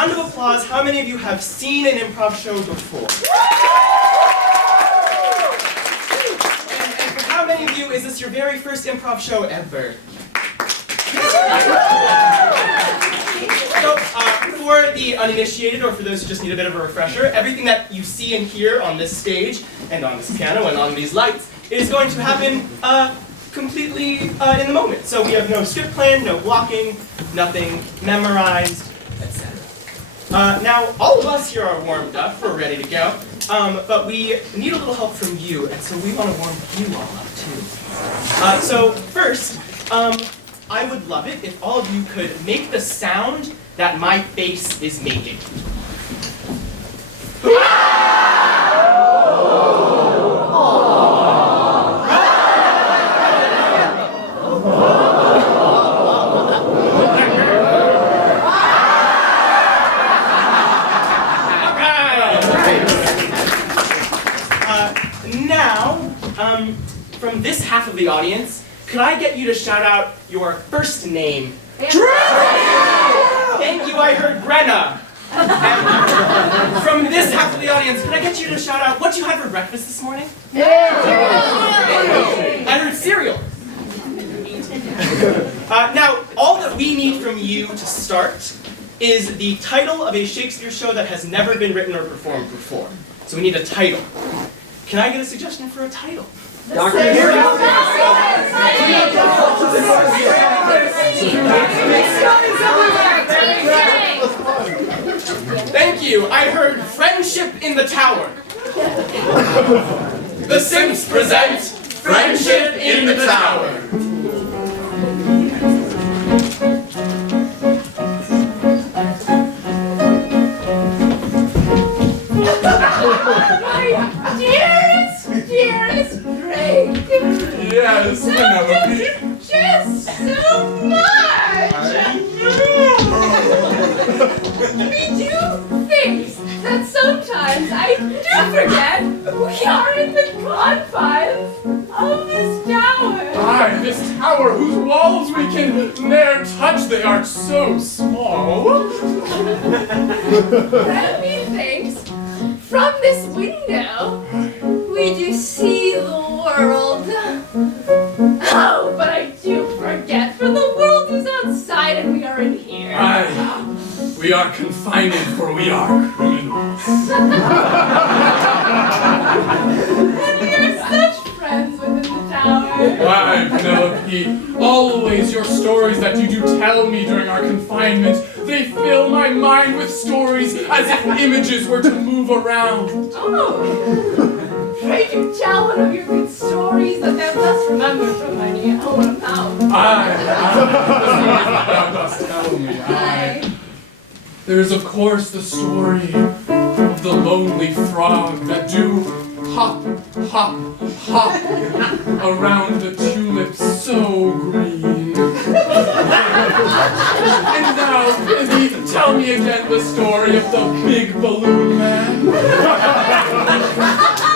round of applause, how many of you have seen an improv show before? And for how many of you is this your very first improv show ever? So, for the uninitiated, or for those who just need a bit of a refresher, everything that you see and hear on this stage, and on this piano, and on these lights, is going to happen completely in the moment. So we have no script plan, no blocking, nothing memorized, etc. Now, all of us here are warmed up, we're ready to go, but we need a little help from you, and so we want to warm you all up too. So first, I would love it if all of you could make the sound that my face is making. From this half of the audience, could I get you to shout out your first name? Drew! Thank you, I heard Brenna. And from this half of the audience, could I get you to shout out what you had for breakfast this morning? I heard cereal. Now, all that we need from you to start is the title of a Shakespeare show that has never been written or performed before. So we need a title. Can I get a suggestion for a title? Dr. Thank you. I heard Friendship in the Tower. The Simps present Friendship in the Tower. Dearest Drake. Yes, Penelope. Just so much. We do things that sometimes I do forget we are in the confines of this tower. Aye, this tower whose walls we can ne'er touch, they are so small. Methinks from this window we do see the world. Oh, but I do forget, for the world is outside and we are in here. Aye, we are confined, for we are criminals. And we are such friends within the tower. Aye, Penelope, always your stories that you do tell me during our confinement, they fill my mind with stories as if images were to move around. Oh, pray do tell one of your good stories that thou dost remember from many own mouth. Aye, thou dost tell me, aye. There is, of course, the story of the lonely frog that do hop, hop, hop around the tulips so green. And now, Izzy, tell me again the story of the big balloon man.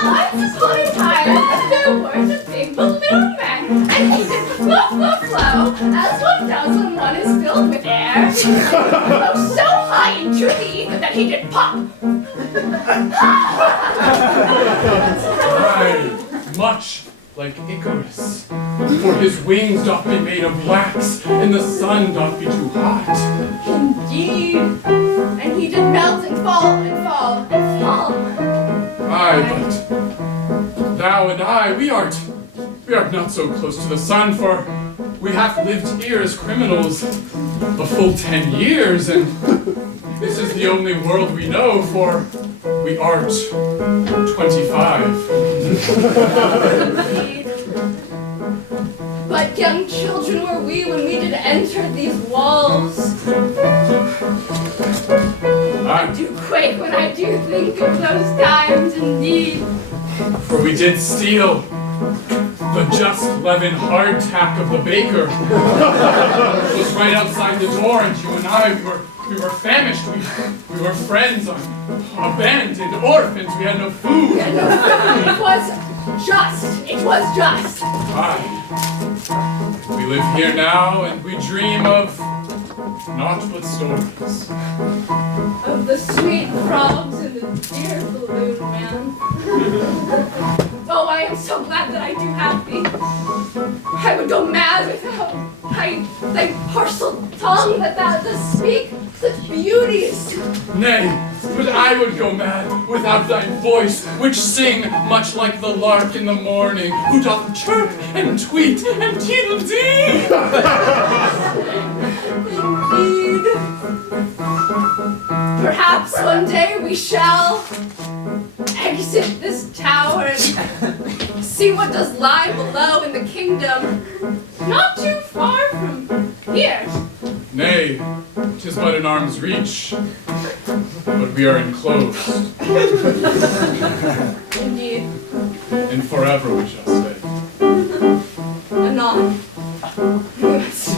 Once upon a time, there was a big balloon man, and he did flow, flow, flow, as one does when one is filled with air. And he flew so high into the ether that he did pop. Aye, much like Icarus, for his wings doth be made of wax, and the sun doth be too hot. Indeed, and he did melt and fall and fall and fall. Aye, but thou and I, we art not so close to the sun, for we have lived here as criminals a full 10 years, and this is the only world we know, for we art 25. Indeed. But young children were we when we did enter these walls. I do quake when I do think of those times, indeed. For we did steal the just leavened hardtack of the baker. It was right outside the door, and you and I, we were famished. We were friends, abandoned, orphans. We had no food. We had no food. It was just. It was just. Aye. We live here now, and we dream of naught but stories. Of the sweet frogs in the dear balloon man. Oh, I am so glad that I do have thee. I would go mad without thy parcel tongue that thou dost speak such beauties. Nay, but I would go mad without thy voice, which sing much like the lark in the morning, who doth chirp and tweet and tweedledee. Indeed. Perhaps one day we shall exit this tower and see what does lie below in the kingdom, not too far from here. Nay, 'tis but an arm's reach, but we are enclosed, Indeed. and forever we shall stay. Anon. Yes.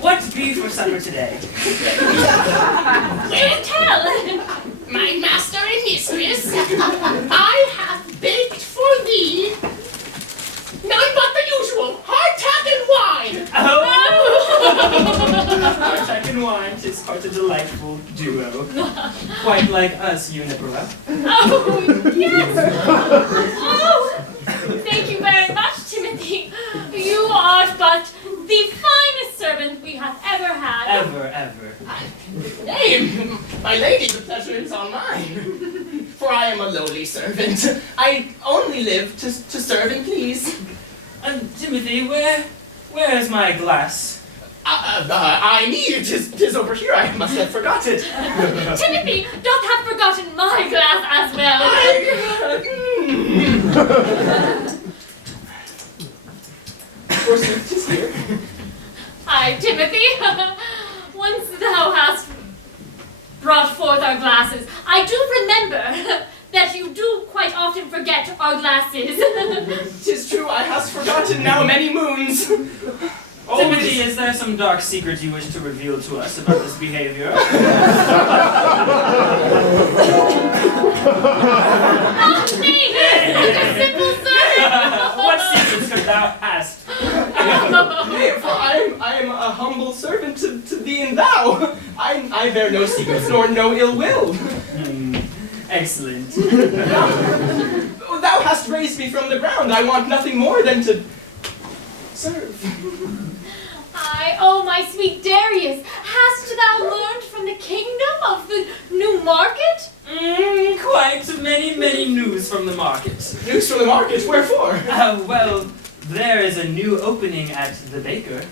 What be for supper today? Will tell, my master and mistress, I have baked for thee none but the usual hardtack and wine. Oh! Hardtack and wine, 'tis quite a delightful duo. Quite like us, Unipera. Oh, yes! Oh, thank you very much, Timothy. You are but the finest servant we have ever had. Ever. Nay, my lady, the pleasure is all mine. For I am a lowly servant. I only live to serve and please. Timothy, where is my glass? I need, 'tis over here, I must have forgot it. Timothy, doth have forgotten my glass as well. Forsooth, 'tis here. Aye, Timothy, once thou hast brought forth our glasses, I do remember that you do quite often forget our glasses. 'Tis true, I has forgotten now many moons. Oh, Timothy, is there some dark secret you wish to reveal to us about this behavior? Ah, nay, such a simple servant. What secrets could thou ask? Nay, for I am a humble servant to thee and thou. I bear no secrets nor no ill will. Excellent. Thou hast raised me from the ground. I want nothing more than to serve. Oh, my sweet Darius, hast thou learned from the kingdom of the new market? Quite many news from the market. News from the market, wherefore? Well, there is a new opening at the baker.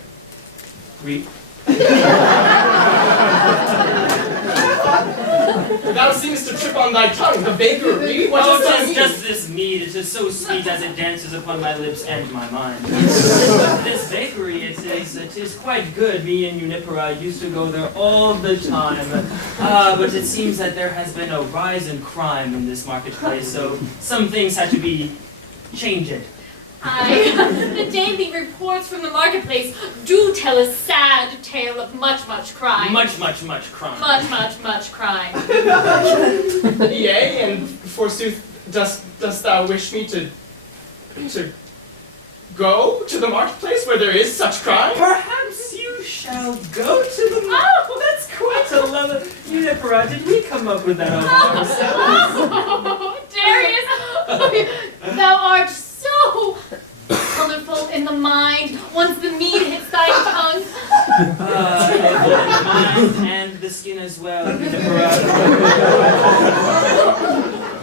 Thou seemest to trip on thy tongue. The bakery? What does that mean? Just this mead. It is so sweet as it dances upon my lips and my mind. This bakery, it is quite good. Me and Unipera used to go there all the time. But it seems that there has been a rise in crime in this marketplace, so some things had to be changed. Aye, the daily reports from the marketplace do tell a sad tale of much crime. Much crime. Much crime. Yea, and forsooth, dost thou wish me to go to the marketplace where there is such crime? Perhaps you shall go to the market. Oh, That's quite a lot. Unipera, did we come up with that all by ourselves? oh, Darius, thou art so colorful in the mind once the mead hits thy tongue. The mind and the skin as well.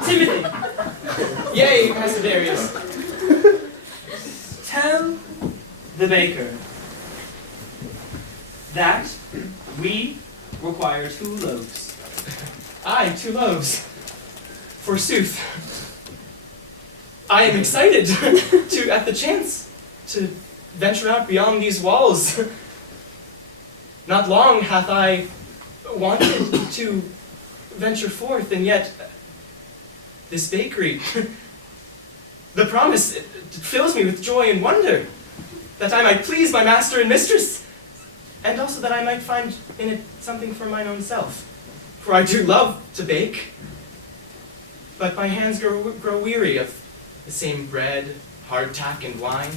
Timothy, Yea, Master Darius. tell the baker that we require 2 loaves. Aye, 2 loaves. Forsooth. I am excited at the chance to venture out beyond these walls. Not long hath I wanted to venture forth, and yet this bakery, the promise, it fills me with joy and wonder that I might please my master and mistress. and also that I might find in it something for mine own self. For I do love to bake, but my hands grow weary of the same bread, hardtack, and wine.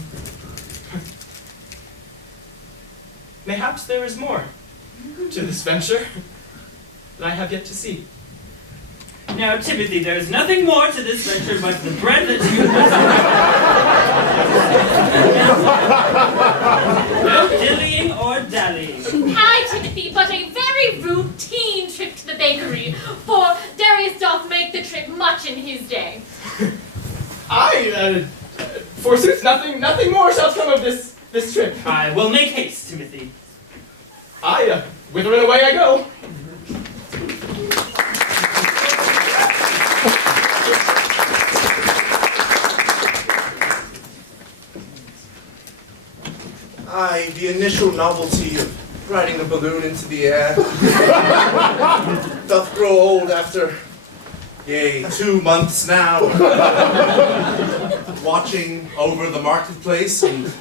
Mayhaps there is more to this venture that I have yet to see. Now, Timothy, there is nothing more to this venture but the bread that you no dillying or dallying. Aye, Timothy, but a very routine trip to the bakery, for Darius doth make the trip much in his day. Forsooth, nothing more shall come of this trip. I will make haste, Timothy. Withering away I go. Aye, the initial novelty of riding a balloon into the air doth grow old after, 2 months now. Watching over the marketplace and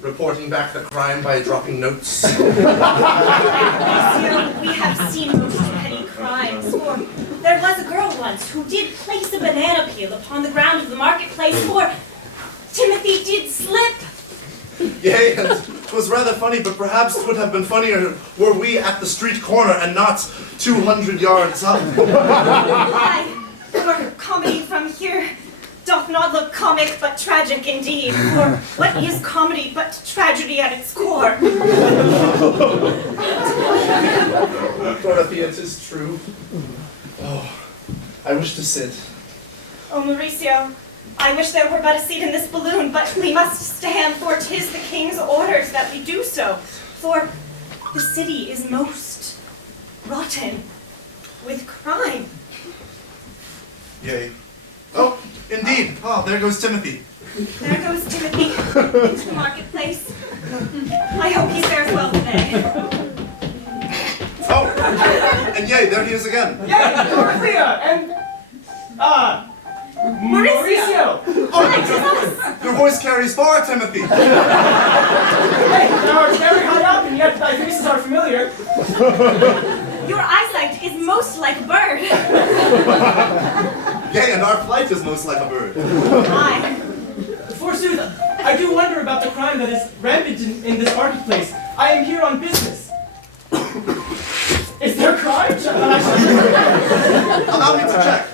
reporting back the crime by dropping notes. Monsieur, we have seen most petty crimes, for there was a girl once who did place a banana peel upon the ground of the marketplace, for Timothy did slip. Yea, and 'twas rather funny, but perhaps 'twould have been funnier were we at the street corner and not 200 yards up. Aye, for comedy from here doth not look comic, but tragic indeed. For what is comedy but tragedy at its core? Dorothea, it is true. Oh, I wish to sit. Oh, Mauricio, I wish there were but a seat in this balloon, but we must stand, for 'tis the king's orders that we do so. For the city is most rotten with crime. Yea. Oh, indeed. Oh, there goes Timothy. There goes Timothy into the marketplace. I hope he fares well today. Oh, and yea, there he is again. Yay, Dorothea, and, Mauricio! Oh, your voice carries far, Timothy. Hey, thou art very high up, and yet thy faces are familiar. Your eyesight is most like a bird. Yea, and our flight is most like a bird. Aye. Forsooth, I do wonder about the crime that is rampant in this marketplace. I am here on business. Is there crime? Allow me to check.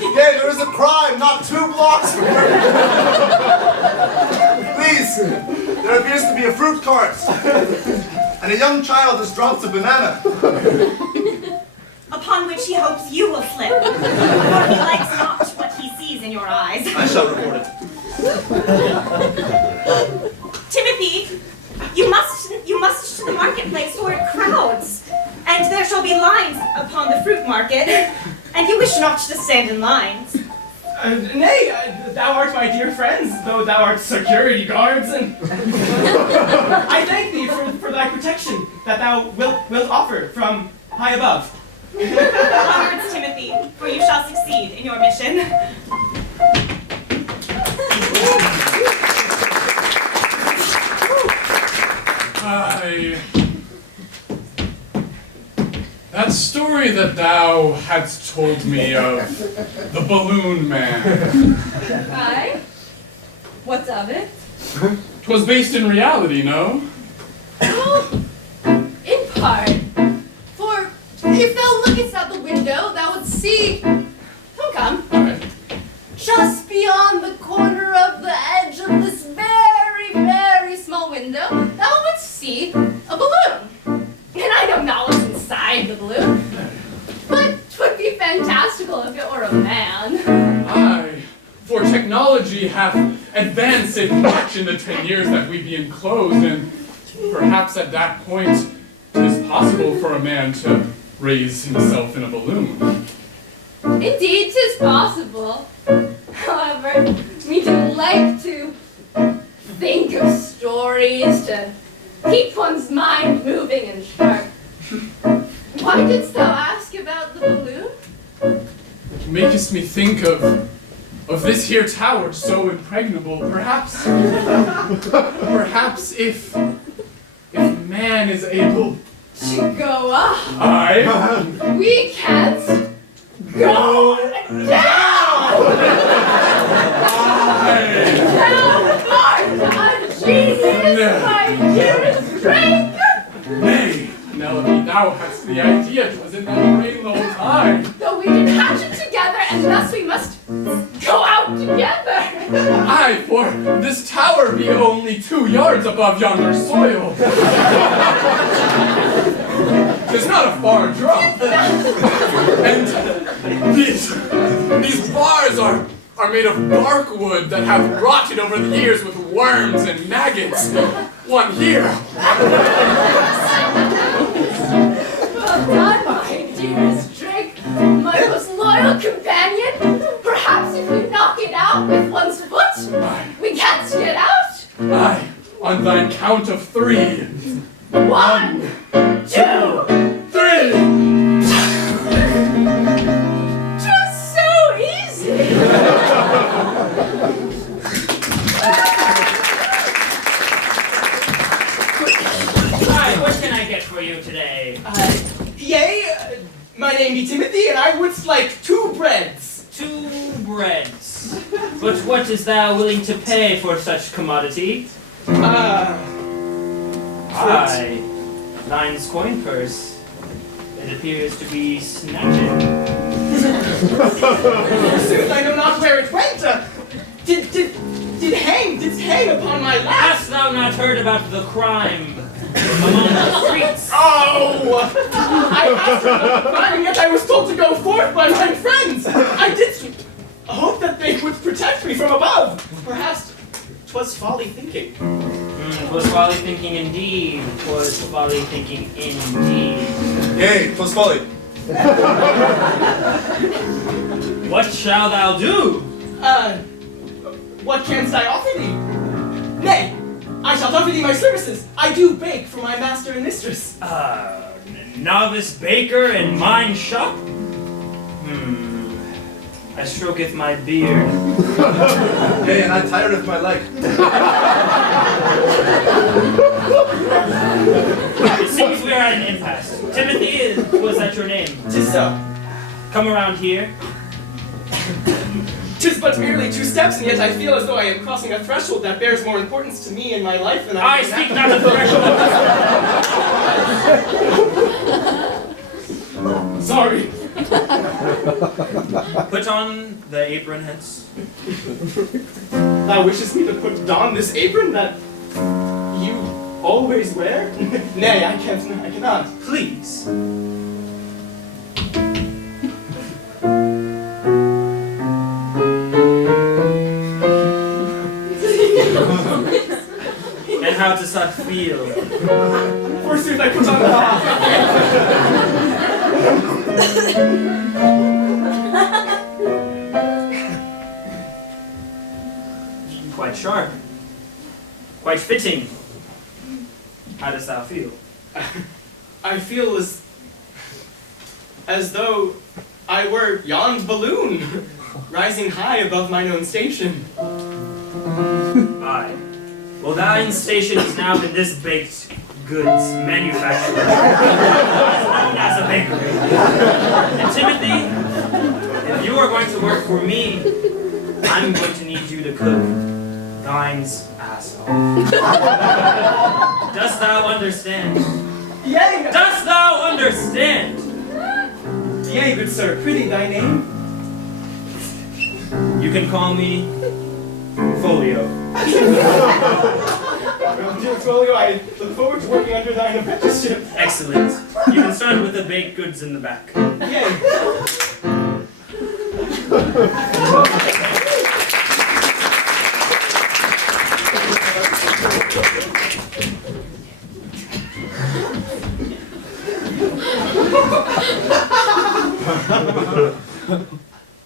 Yea, there is a crime not 2 blocks from here. Please, there appears to be a fruit cart. And a young child has dropped a banana. Upon which he hopes you will slip. For he likes not what he sees in your eyes. I shall report it. Timothy, you must to the marketplace, for it crowds. And there shall be lines upon the fruit market. And you wish not to stand in lines. Nay, thou art my dear friends, though thou art security guards, and I thank thee for thy protection that thou wilt offer from high above. Onwards, Timothy, for you shall succeed in your mission. That story that thou hadst told me of the balloon man. Aye? What's of it? 'Twas based in reality, no? Well, in part. For if thou lookest out the window, thou would see. Come. Aye. Just beyond the corner of the edge of this very, very small window, thou would see a balloon. And I know not what's inside the balloon, but 'twould be fantastical if it were a man. Aye, for technology hath advanced it much in the 10 years that we be enclosed, and perhaps at that point 'tis possible for a man to raise himself in a balloon. Indeed, 'tis possible. However, we do like to think of stories to keep one's mind moving and sharp. Why didst thou ask about the balloon? Makest me think of this here tower so impregnable. Perhaps if man is able. To go up. We can't go down. Down art a genius, my dearest Drake. Nay, Penelope, thou hast the idea 'twas in that brain the whole time. Though we did hatch it together, and thus we must go out together. Aye, for this tower be only 2 yards above yonder soil. 'Tis not a far drop. And these bars are made of bark wood that have rotted over the years with worms and maggots. One here. Well done, my dearest Drake, my most loyal companion. Perhaps if we knock it out with one's foot, we can't get out. Aye, on thine count of 3. 1, 2, 3. just so easy. Hi, what can I get for you today? Yea, my name be Timothy, and I would like 2 breads. 2 breads. But what is thou willing to pay for such commodity? Aye, thine's coin purse. It appears to be snatching. Forsooth, I know not where it went. Did hang upon my lap. Hast thou not heard about the crime among the streets? Oh! I asked for the crime, and yet I was told to go forth by my friends. I did hope that they would protect me from above. Perhaps 'twas folly thinking. 'Twas folly thinking indeed. 'Twas folly thinking indeed. Yea, 'twas folly. What shall thou do? What canst I offer thee? Nay, I shall offer thee my services. I do bake for my master and mistress. Novice baker in mine shop? I stroketh my beard. Yea, and I'm tired of my leg. It seems we are at an impasse. Timothy, was that your name? 'Tis so. Come around here. 'Tis but merely 2 steps, and yet I feel as though I am crossing a threshold that bears more importance to me in my life than I speak not of threshold. Sorry. Put on the apron hence. Thou wishes me to put on this apron that you always wear? Nay, I cannot. Please. And how does that feel? Forsooth, I put on the Quite sharp. Quite fitting. How does thou feel? I feel as though I were yon balloon, rising high above mine own station. Aye. Well, thine station is now in this baked goods manufacturer, known as a bakery. And Timothy, if you are going to work for me, I'm going to need you to cook thine's ass off. Dost thou understand? Yea! Dost thou understand? Yea, good sir, pretty thy name? You can call me Folio. Well, dear Folio, I look forward to working under thine apprenticeship. Excellent. You can start with the baked goods in the back. Yea.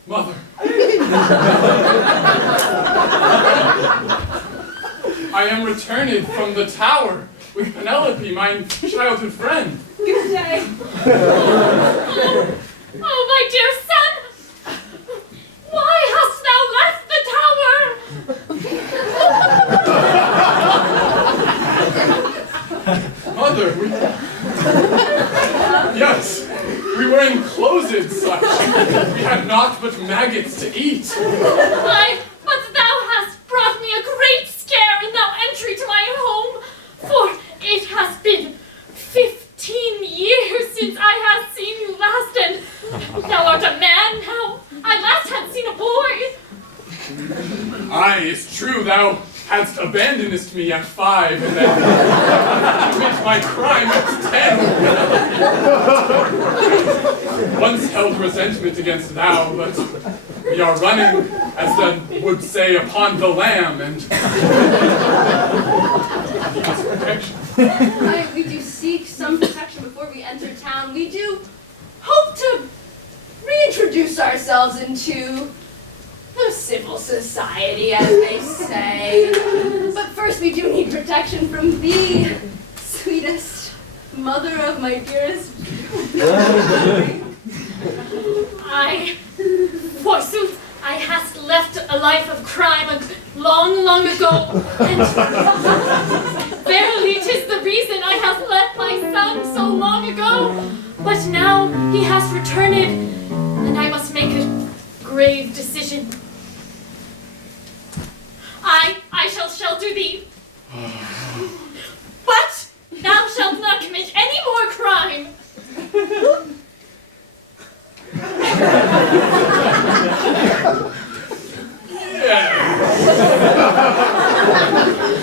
Mother. I am returned from the tower with Penelope, my childhood friend. Good day. Oh, my dear son! Why hast thou left the tower? Mother, yes, we were enclosed such. We had naught but maggots to eat. But thou hast brought me a great scare in thou entry to my home, for it has been 15 years since I have seen you last, and thou art a man now. I last had seen a boy. Aye, it's true, thou hadst abandoned me at 5, and then commit my crime at 10. Once held resentment against thou, but we are running, as the would say, upon the lamb, and protection. We do seek some protection before we enter town. We do hope to reintroduce ourselves into the civil society, as they say. But first we do need protection from thee, sweetest mother of my dearest. Forsooth, I hast left a life of crime long, long ago, and verily 'tis the reason I have left my son so long ago. But now he has returned, and I must make a grave decision. I shall shelter thee. But thou shalt not commit any more crime.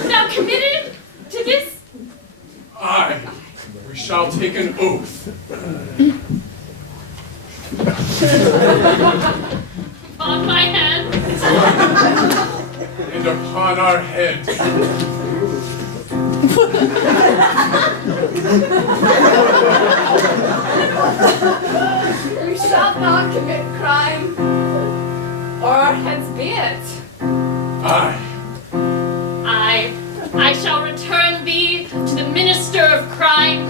Thou committed to this? Aye, we shall take an oath. On my hand. And upon our head. We shall not commit crime, or our heads be it. Aye. I shall return thee to the minister of crime,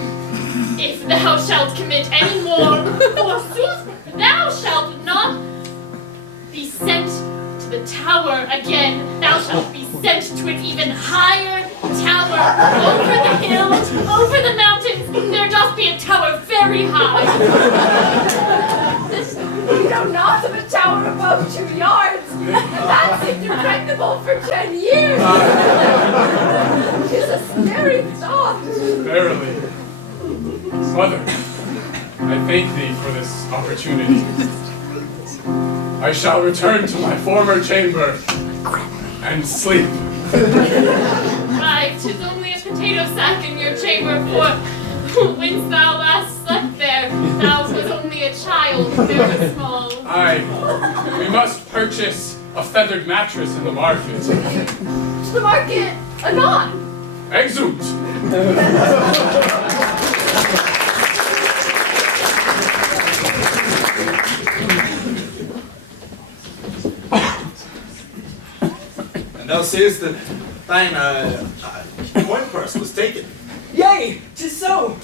if thou shalt commit any more. Forsooth, thou shalt not be sent to the tower again. Thou shalt be sent to an even higher tower, over the hill, over the mountains. There doth be a tower very high. We know not of a tower above 2 yards, and that's impregnable for 10 years. It's a scary thought. Verily. Mother, I thank thee for this opportunity. I shall return to my former chamber and sleep. Right, 'tis only a potato sack in your chamber, for whence thou last slept there, thou was only a child, very small. Aye, we must purchase a feathered mattress in the market. To the market, anon. Exunt! And thou sayest that thine coin purse was taken. Yea, 'tis so.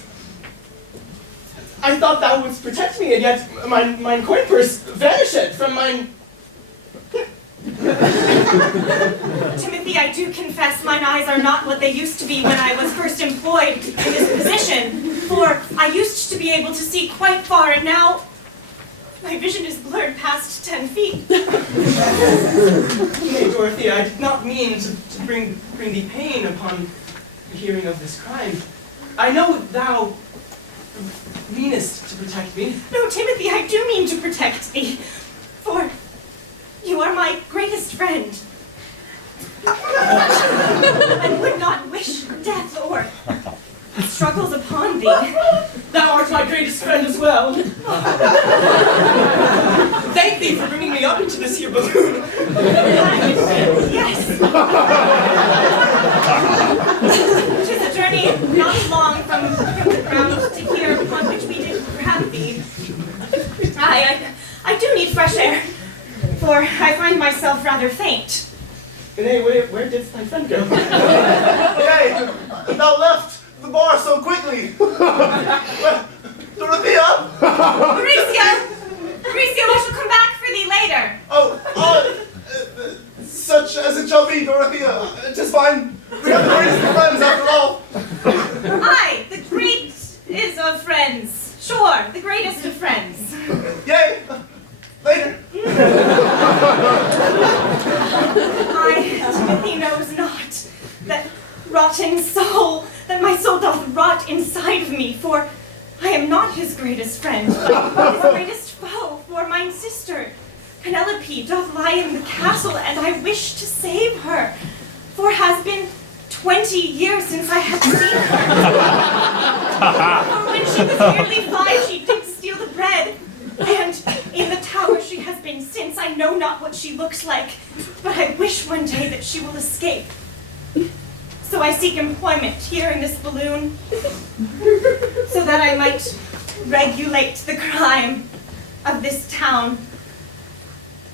I thought thou wouldst protect me, and yet mine coin purse vanished from mine. Timothy, I do confess mine eyes are not what they used to be when I was first employed in this position. For I used to be able to see quite far, and now my vision is blurred past 10 feet. Nay, Dorothea, I did not mean to bring thee pain upon hearing of this crime. I know thou meanest to protect me. No, Timothy, I do mean to protect thee. For you are my greatest friend. And would not wish death or struggles upon thee. Thou art my greatest friend as well. Thank thee for bringing me up into this here balloon. Yes. 'Tis a journey not long from the ground to here upon which we did grab thee. I do need fresh air, for I find myself rather faint. Nay, where did thy friend go? Yea, thou left the bar so quickly. Dorothea? Mauricio! Mauricio, I shall come back for thee later. Such as it shall be, Dorothea. 'Tis fine. We are the greatest of friends after all. friends. Sure, the greatest of friends. Yay! Later. Timothy knows not that rotten soul, that my soul doth rot inside of me, for I am not his greatest friend, but his greatest foe, for mine sister, Penelope, doth lie in the castle, and I wish to save her, for has been 20 years since I have seen her. For when she was barely 5, she did steal the bread, and in the tower she has been since. I know not what she looks like, but I wish one day that she will escape. So I seek employment here in this balloon, so that I might regulate the crime of this town.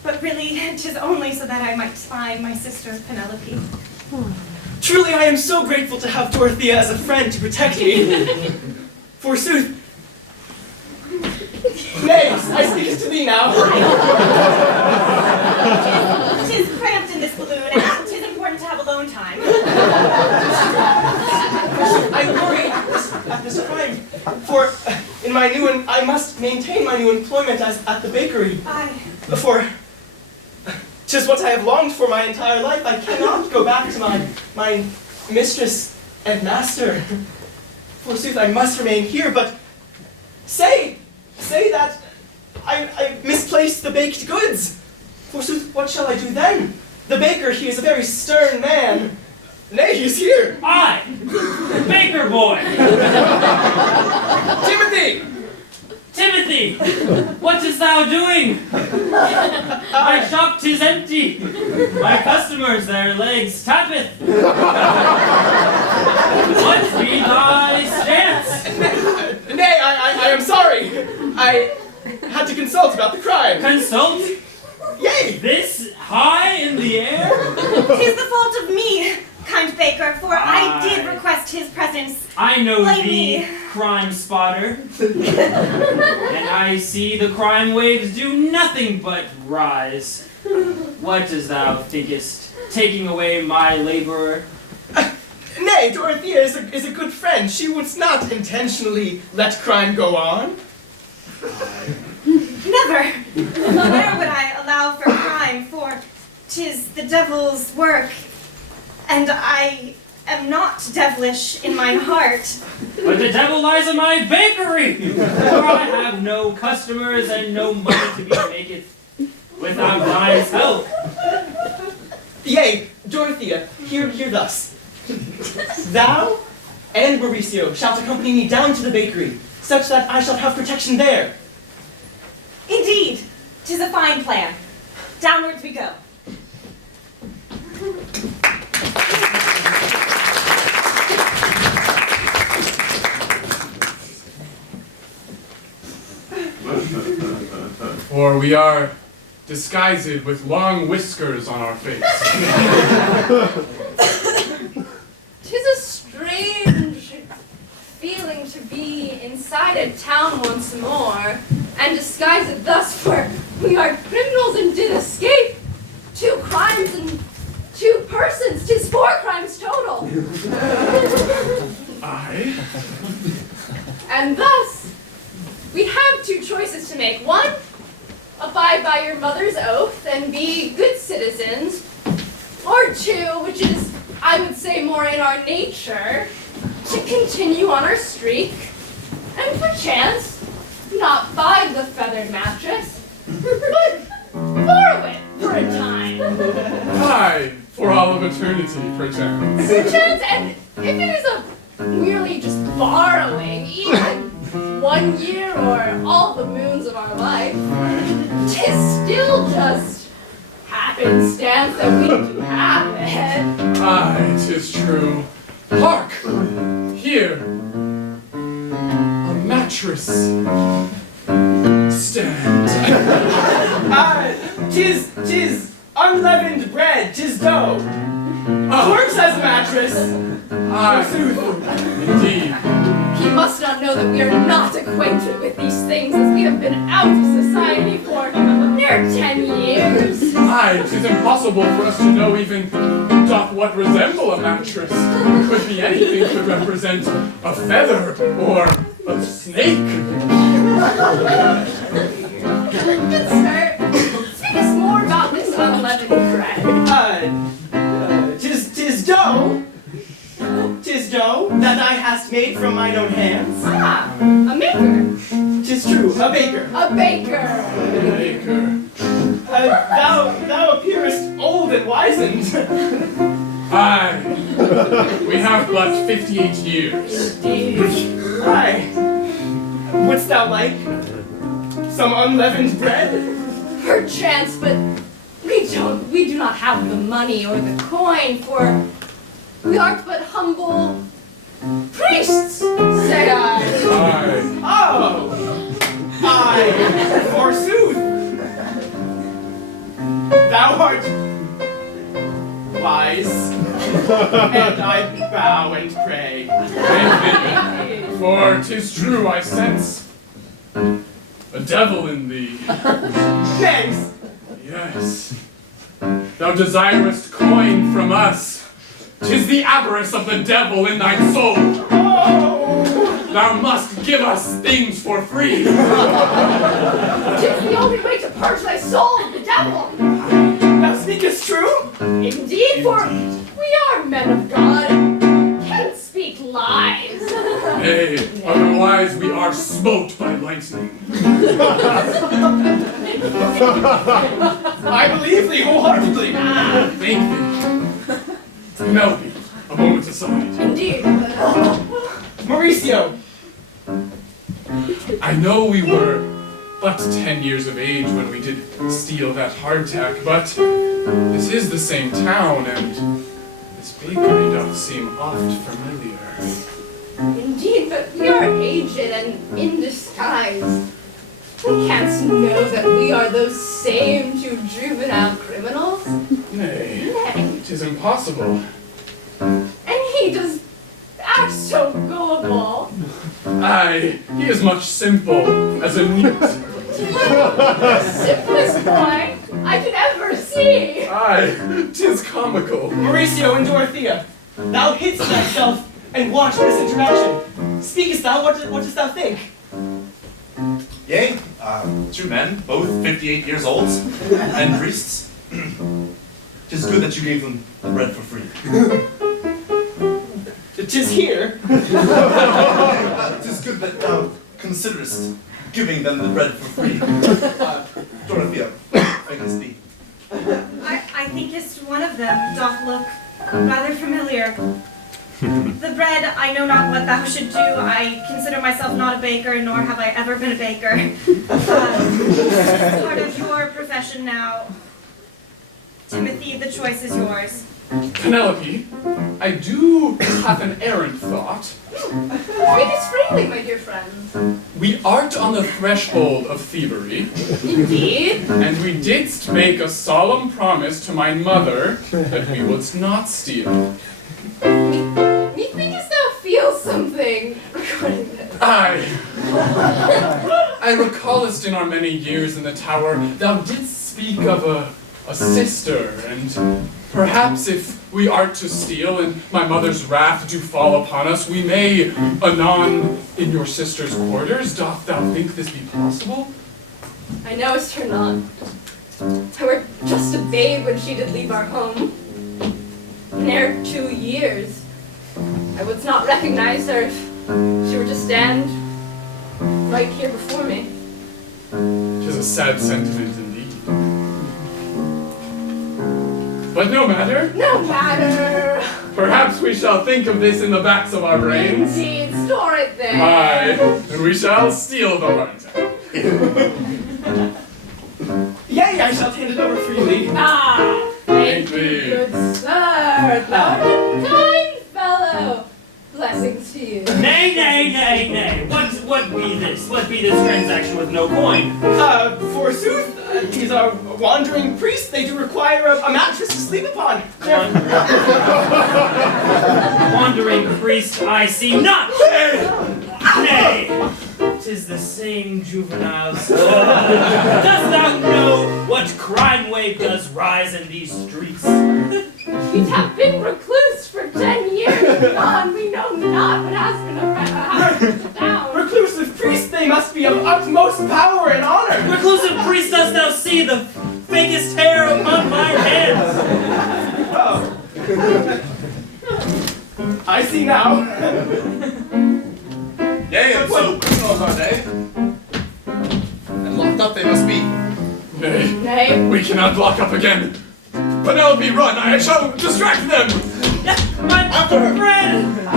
But really, 'tis only so that I might find my sister Penelope. Truly, I am so grateful to have Dorothea as a friend to protect me. Forsooth. Nay, I speak to thee now. Tis cramped in this balloon, and 'tis important to have alone time. I worry at this crime, for I must maintain my new employment as at the bakery. For 'tis what I have longed for my entire life. I cannot go back to my mistress and master. Forsooth, I must remain here, but say that I misplaced the baked goods. Forsooth, what shall I do then? The baker, he is a very stern man. Nay, he's here. I, baker boy. Timothy, what is thou doing? My shop 'tis empty. My customers their legs tappeth. What be thy stance? Nay, I am sorry. I had to consult about the crime. Consult? Yay! This high in the air? 'Tis the fault of me, kind baker, for I did request his presence. I know Blame thee, me. crime spotter. And I see the crime waves do nothing but rise. What does thou thinkest, taking away my laborer? Nay, Dorothea is a good friend. She would not intentionally let crime go on. Never. Where would I allow for crime, for 'tis the devil's work, and I am not devilish in my heart. But the devil lies in my bakery, for I have no customers and no money to be maketh without thine help. Yea, Dorothea, hear thus. Thou and Mauricio shalt accompany me down to the bakery, such that I shall have protection there. Indeed, 'tis a fine plan. Downwards we go. For we are disguised with long whiskers on our face. 'Tis a strange feeling to be inside a town once more, and disguise it thus, for we are criminals and did escape. 2 crimes and 2 persons, 'tis 4 crimes total. Aye. And thus, we have 2 choices to make. 1, abide by your mother's oath and be good citizens. Or 2, which is, I would say, more in our nature, to continue on our streak, and perchance, not buy the feathered mattress, but borrow it for a time. Aye, for all of eternity, perchance. Perchance, and if it is a merely just borrowing, even 1 year or all the moons of our life, 'tis still just happenstance that we do have it. Aye, 'tis true. Hark! Here, a mattress stand. Tis unleavened bread, 'tis dough. Works as a mattress. Aye, indeed. He must not know that we are not acquainted with these things, as we have been out of society for Near 10 years. Aye, 'tis impossible for us to know even doth what resemble a mattress. Could be anything to represent a feather or a snake. Good sir, speak us more about this unleavened bread. Tis dough that thou hast made from mine own hands. Ah, a maker. Tis true, a baker. A baker. Baker. Thou appearest old and wizened. Aye, we have but 58 years. Aye. Wouldst thou like some unleavened bread? Perchance, but we do not have the money or the coin, for we art but humble priests, say I. Aye. Oh! Aye, forsooth! Thou art wise, and I bow and pray. Thank thee, for 'tis true I sense a devil in thee. Thanks! Yes. Thou desirest coin from us. 'Tis the avarice of the devil in thy soul. Oh! Thou must give us things for free. 'Tis the only way to purge thy soul of the devil. Thou speakest true? Indeed, for we are men of God and can't speak lies. Nay, otherwise we are smote by lightning. I believe thee wholeheartedly. Thank thee. Melby, a moment aside. Indeed. Mauricio, I know we were but 10 years of age when we did steal that hardtack, but this is the same town, and this bakery doth seem oft familiar. Indeed, but we are aged and in disguise. We can't know that we are those same two juvenile criminals. Nay, Nay. 'tis impossible. And he does act so gullible. Aye, he is much simple as a newt. Simplest boy I could ever see. Aye, 'tis comical. Mauricio and Dorothea, thou hidst thyself and watched this interaction. Speakest thou, what dost thou think? Yea, two men, both 58 years old, and priests. 'Tis good that you gave them the bread for free. 'Tis here. 'Tis good that thou considerest giving them the bread for free. Dorothea, I can speak. I thinkest one of them doth look rather familiar. The bread, I know not what thou should do. I consider myself not a baker, nor have I ever been a baker. Part of your profession now. Timothy, the choice is yours. Penelope, I do have an errant thought. Speak us freely, my dear friends. We art on the threshold of thievery, Indeed. and we didst make a solemn promise to my mother that we wouldst not steal. Methinkest thou feel something regarding this. Aye. I recallest in our many years in the tower, thou didst speak of a sister, and perhaps if we art to steal and my mother's wrath do fall upon us, we may anon in your sister's quarters. Doth thou think this be possible? I knowest her not. I were just a babe when she did leave our home. Ne'er 2 years. I would not recognize her if she were to stand right here before me. 'Tis a sad sentiment indeed. But no matter. No matter. Perhaps we shall think of this in the backs of our brains. Indeed, store it there. Aye, and we shall steal the hardtack. Yea, I shall hand it over freely. Ah, thank Thank you, thee. good sir. Thou art a kind fellow. Blessings to you. Nay, nay, nay, nay. What be this? What be this transaction with no coin? Forsooth, these are wandering priests. They do require a mattress to sleep upon. Wandering priest, I see not. Nay, 'tis the same juvenile soul. Dost thou know what crime wave does rise in these streets? We have been recluse for 10 years beyond. We know not what has been found. Reclusive priest, they must be of utmost power and honor. Reclusive priest, dost thou see the fakest hair upon my hands? Oh. I see now. Yea, and so criminals are they? And locked up they must be. Nay, Nay. we cannot lock up again. Penelope, run! I shall distract them! My friend!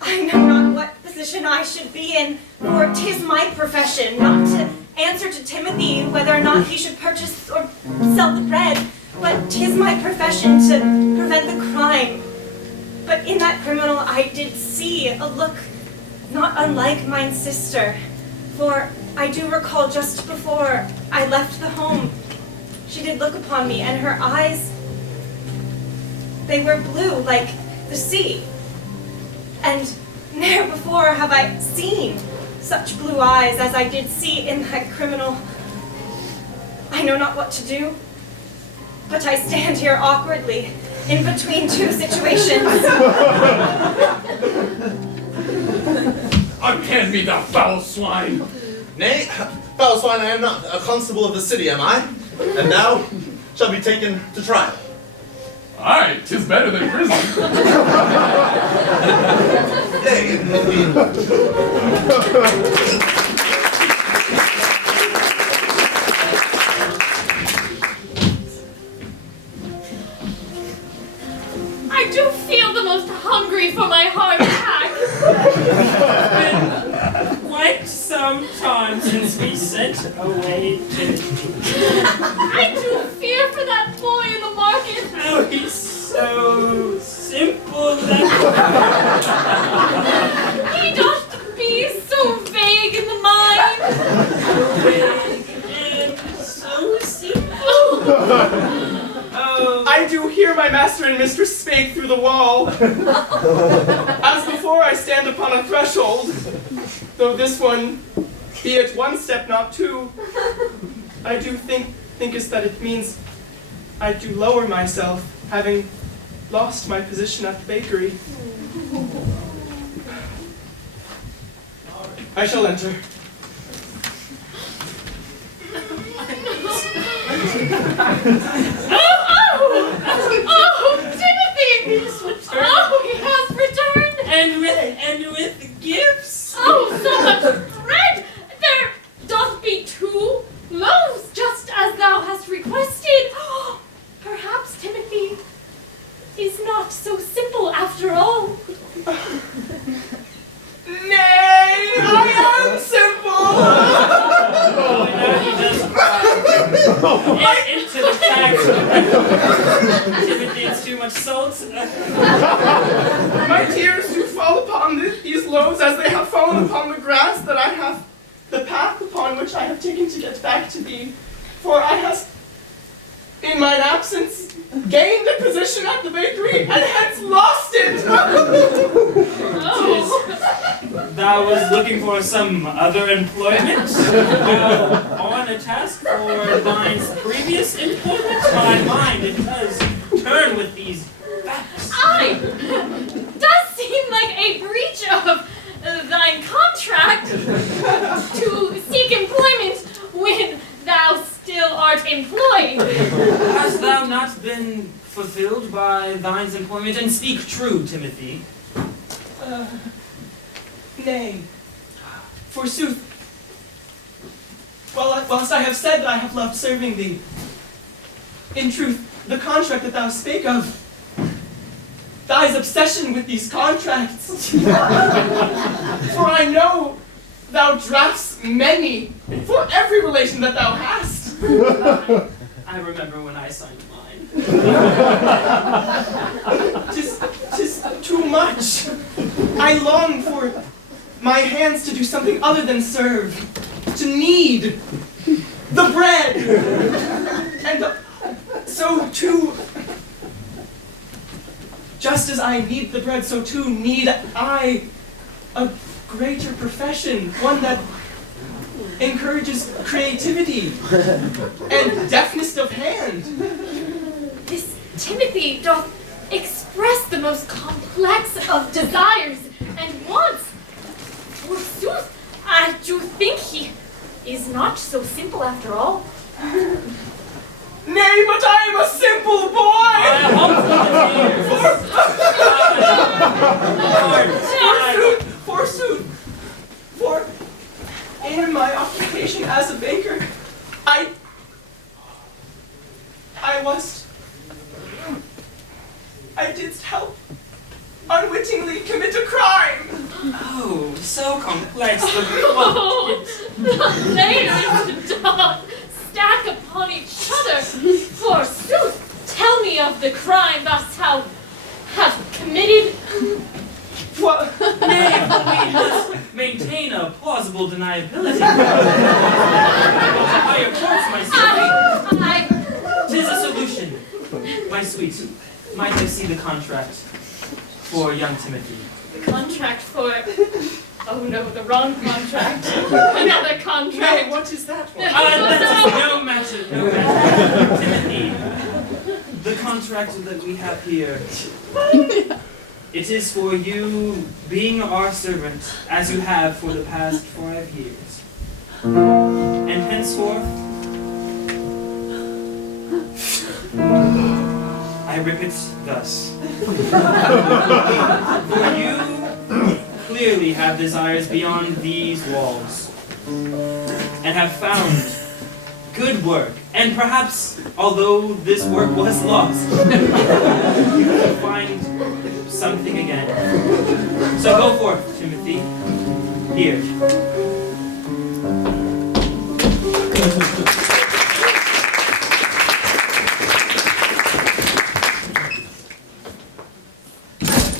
I know not what position I should be in, for 'tis my profession not to answer to Timothy whether or not he should purchase or sell the bread, but 'tis my profession to prevent the crime. But in that criminal I did see a look not unlike mine sister, for I do recall just before I left the home, she did look upon me, and her eyes, they were blue like the sea. And ne'er before have I seen such blue eyes as I did see in that criminal. I know not what to do, but I stand here awkwardly in between two situations. Unhand me, thou foul swine! Nay, foul swine, I am not. A constable of the city, am I? And thou shall be taken to trial. Aye, 'tis better than prison. Yea, indeed. I do feel the most hungry for my hard tack. It's been quite some time since we sent away Timothy. I do fear for that boy in the market. Oh, he's so simple that He doth be so vague in the mind. vague and so simple. Oh, I do hear my master and mistress spake through the wall. As before I stand upon a threshold, though this one be it one step, not two. I do thinkest that it means I do lower myself, having lost my position at the bakery. I shall enter. Oh, Timothy! he's returned. Oh, he has returned! And with gifts. Oh, so much bread! There doth be 2 loaves, just as thou hast requested. Perhaps Timothy is not so simple after all. Nay, I am simple! Oh, and now he does cry. Into the fact. Timothy, it's too much salt. My tears do fall upon these loaves as they have fallen upon the grass that I have, the path upon which I have taken to get back to thee. For I have, in mine absence, gained a position at the bakery, and hence lost it! Thou was looking for some other employment? On a task for thine's previous employment? My mind, it does turn with these facts. Aye! Does seem like a breach of thine contract to seek employment when thou still art employed. Hast thou not been fulfilled by thine's employment? And speak true, Timothy. Nay, forsooth, whilst I have said that I have loved serving thee, in truth, the contract that thou spake of, thy's obsession with these contracts, for I know thou drafts many for every relation that thou hast. I remember when I signed mine. Tis too much. I long for my hands to do something other than serve, to knead the bread. And so too, just as I knead the bread, so too need I a greater profession, one that encourages creativity and deftness of hand. This Timothy doth express the most complex of desires and wants. Forsooth, I do think he is not so simple after all. Nay, but I am a simple boy! Forsooth, for in my occupation as a baker, I didst help unwittingly commit a crime. Oh, so complex. Oh, the layers doth stack upon each other. Forsooth, tell me of the crime thus have committed. What? Nay, but we must maintain a plausible deniability. Higher courts, my sweet. 'Tis a solution, my sweet. Might I see the contract for young Timothy? The contract for... Oh no, the wrong contract. Another contract. Nay, what is that one? That is no matter, no matter. Timothy, the contract that we have here, it is for you being our servant, as you have for the past 5 years. And henceforth, I rip it thus. For you clearly have desires beyond these walls, and have found good work, and perhaps, although this work was lost, you will find something again. So go forth, Timothy. Here.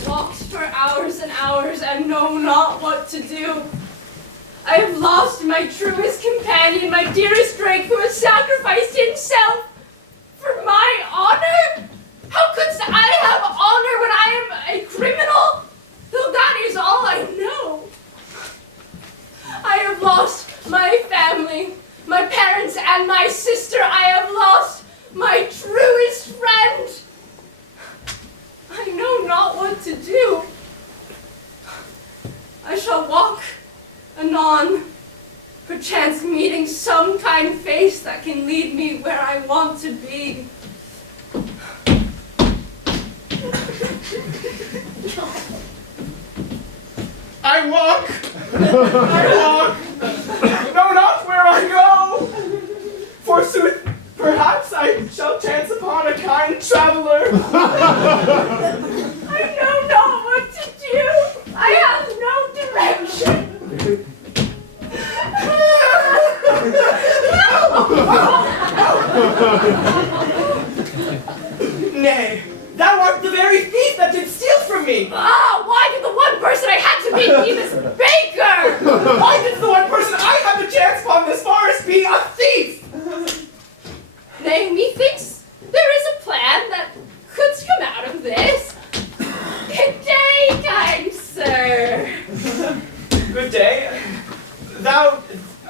Walked for hours and hours and know not what to do. I have lost my truest companion, my dearest Drake, who has sacrificed himself for my honor. How couldst I have honor when I am a criminal? Though that is all I know. I have lost my family, my parents, and my sister. I have lost my truest friend. I know not what to do. I shall walk anon, perchance meeting some kind face that can lead me where I want to be. I walk, know not where I go. Forsooth, perhaps I shall chance upon a kind traveler. I know not what to do. I have no direction. Nay, thou art the very thief that did steal from me. Ah, why did the one person I had to meet be this baker? Why did the one person I had the chance upon this forest be a thief? Nay, methinks there is a plan that could come out of this. Good day, kind sir. Good day.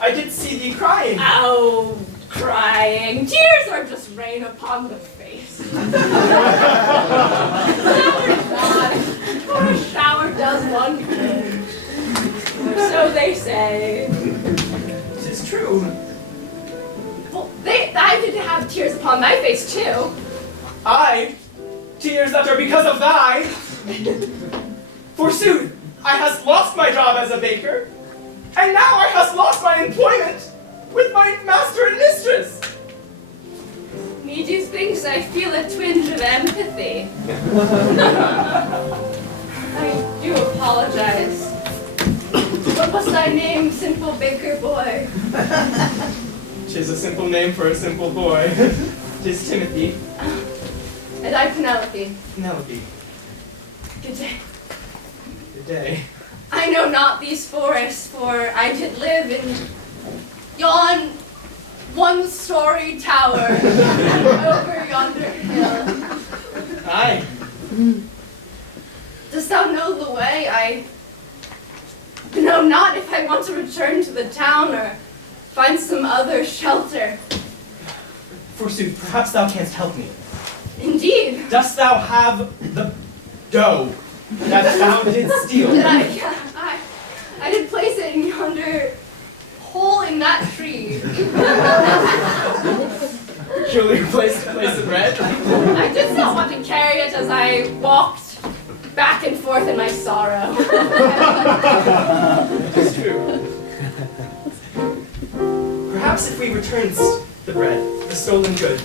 I did see thee crying. Oh, crying. Tears are just rain upon the face. For a shower does one good. Or so they say. 'Tis true. Well, I did have tears upon my face too. Tears that are because of thy. Forsooth, I has lost my job as a baker, and now I has lost my employment with my master and mistress. Methinks thinks I feel a twinge of empathy. I do apologize. What was thy name, simple baker boy? 'Tis a simple name for a simple boy. 'Tis Timothy. And I, Penelope. Penelope. Good day. Good day. I know not these forests, for I did live in yon one-story tower over yonder hill. Aye. Dost thou know the way? I know No, not if I want to return to the town or find some other shelter. Forsooth, perhaps thou canst help me. Indeed. Dost thou have the dough that thou didst steal? Did I did place it in yonder hole in that tree. Surely place the bread? I did not want to carry it as I walked back and forth in my sorrow. It's true. Perhaps if we returned the bread, the stolen good.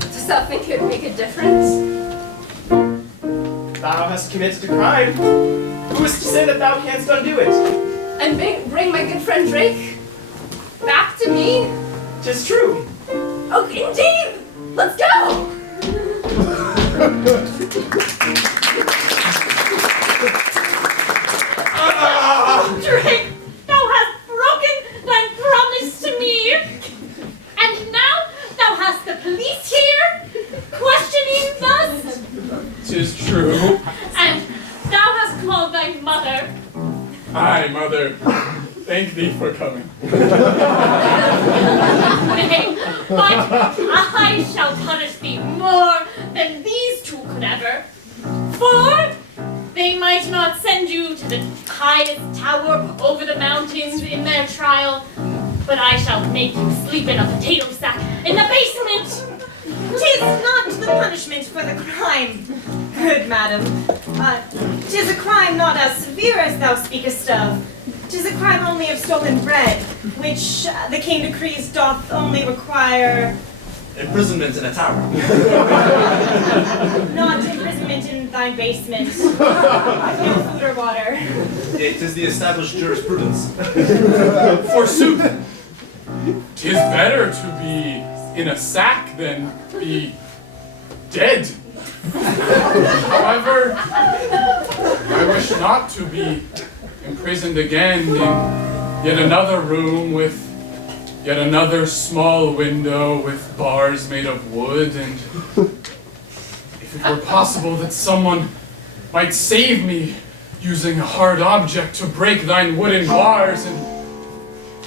Does that think it would make a difference? Thou hast committed a crime. Who is to say that thou canst undo it? And bring my good friend Drake back to me? 'Tis true. Oh, indeed! Let's go! Drake, thou hast broken thy promise to me. And now thou hast the police here, questioning thus. 'Tis true. And thou hast called thy mother. Aye, mother. Thank thee for coming. Nay, but I shall punish thee more than these two could ever. For they might not send you to the highest tower over the mountains in their trial, but I shall make you sleep in a potato sack in the basement. 'Tis not the punishment for the crime, good madam. 'Tis a crime not as severe as thou speakest of. 'Tis a crime only of stolen bread, which the king decrees doth only require Imprisonment in a tower. not imprisonment in thy basement. No food or water. It is the established jurisprudence. Forsooth, 'tis better to be in a sack than be dead. However, I wish not to be imprisoned again in yet another room with yet another small window with bars made of wood, and if it were possible that someone might save me using a hard object to break thine wooden bars and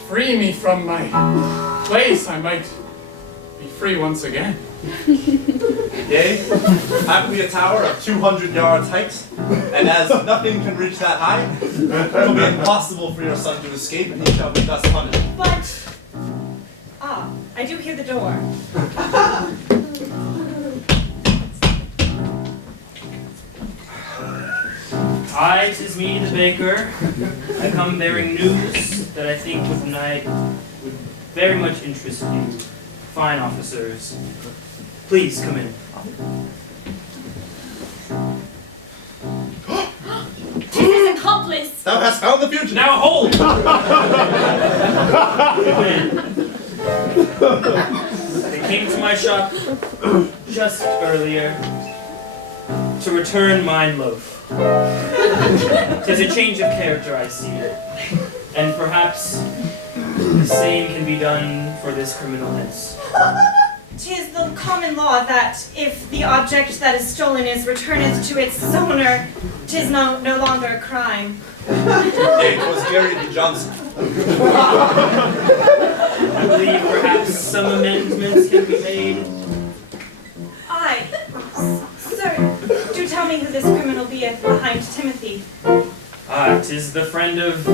free me from my place, I might be free once again. Yea, happily a tower of 200 yards height, and as nothing can reach that high, it will be impossible for your son to escape, and he shall be thus punished. But, I do hear the door. Aye, 'tis me, the baker. I come bearing news that I think would very much interest you, fine officers. Please come in. 'Tis his accomplice. Thou hast found the fugitive! Now hold! They came to my shop just earlier to return mine loaf. 'Tis a change of character, I see, and perhaps the same can be done for this criminal hence. 'Tis the common law that if the object that is stolen is returned to its owner, 'tis no longer a crime. Yea, 'twas Gary D. Johnson. I believe perhaps some amendments can be made. Aye. Sir, do tell me who this criminal beeth behind Timothy. Ah, 'tis the friend of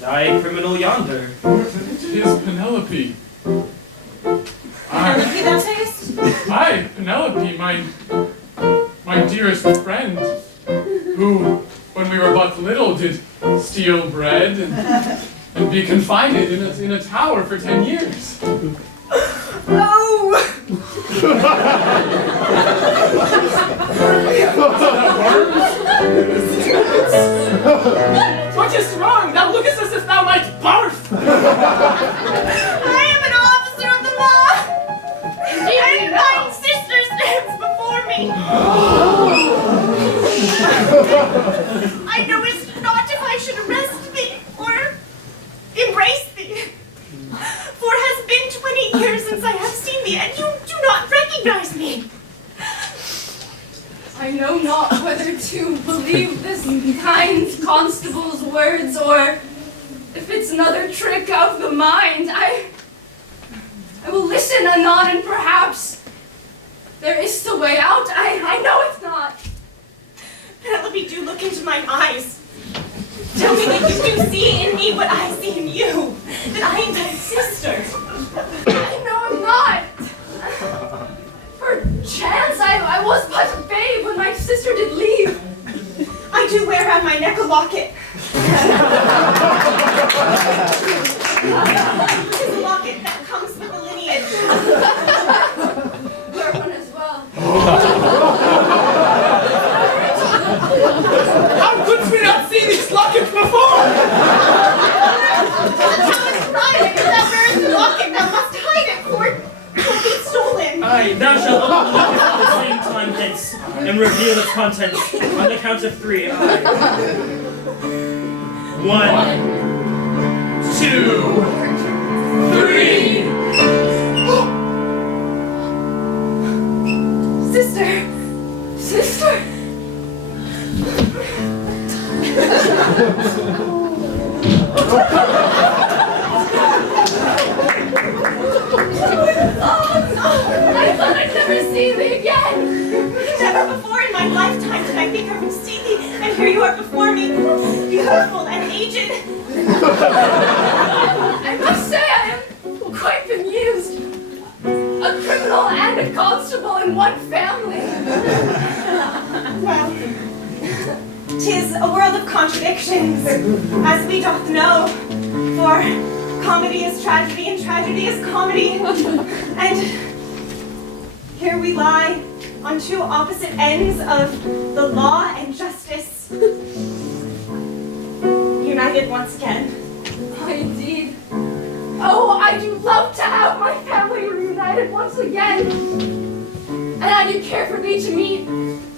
thy criminal yonder. 'Tis Penelope. Penelope, thou sayest? Aye, Penelope, my dearest friend, who, when we were but little, did steal bread and be confined in a tower for 10 years. Oh! What is wrong? Thou lookest as if thou might barf! I am an officer of the law! And my sister stands before me! I know it's not if I should arrest thee or embrace thee. For it has been 20 years since I have seen thee, and you do not recognize me. I know not whether to believe this kind constable's words or if it's another trick of the mind. I will listen anon and perhaps there is the way out. I know it's not. Penelope, do look into my eyes. Tell me that you do see in me what I see in you. That I am thy sister. No, I'm not. Perchance I was but a babe when my sister did leave. I do wear around my neck a locket. It is a locket that comes with the lineage. Wear one as well. How could we not see these lockets before? How is right? If thou wearest the locket, thou must hide it, for it will be stolen. Aye, thou shalt open the locket at the same time hence, and reveal its contents on the count of 3. Aye. 1, 2, 3. Sister! Sister! I thought I'd never see thee again! Never before in my lifetime did I think I would see thee, and here you are before me, beautiful and aged. I must say I am quite bemused. A criminal and a constable in one family. Well, 'tis a world of contradictions, as we doth know, for comedy is tragedy and tragedy is comedy. And here we lie on two opposite ends of the law and justice, united once again. Oh, indeed. Oh, I do love to have my family reunited once again. And I do care for thee to meet,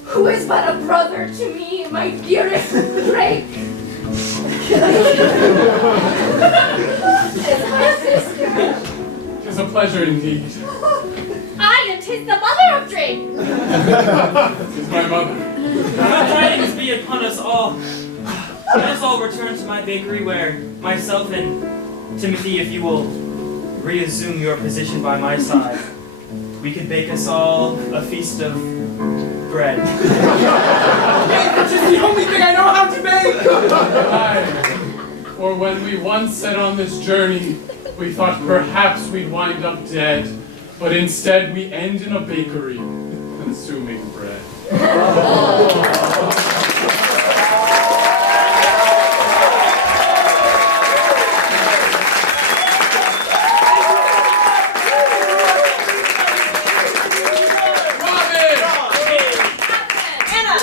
who is but a brother to me, my dearest Drake. Is my sister. It's a pleasure indeed. Aye, and 'tis the mother of Drake. This is my mother. good tidings be upon us all. Let us all return to my bakery where myself and Timothy, if you will reassume your position by my side, we can bake us all a feast of bread. It's just the only thing I know how to make! Aye. For when we once set on this journey, we thought perhaps we'd wind up dead, but instead we end in a bakery, consuming bread.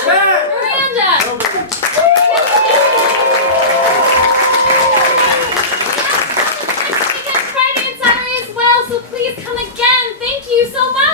Miranda! Next weekend, Friday and Saturday as well, so please come again. Thank you so much.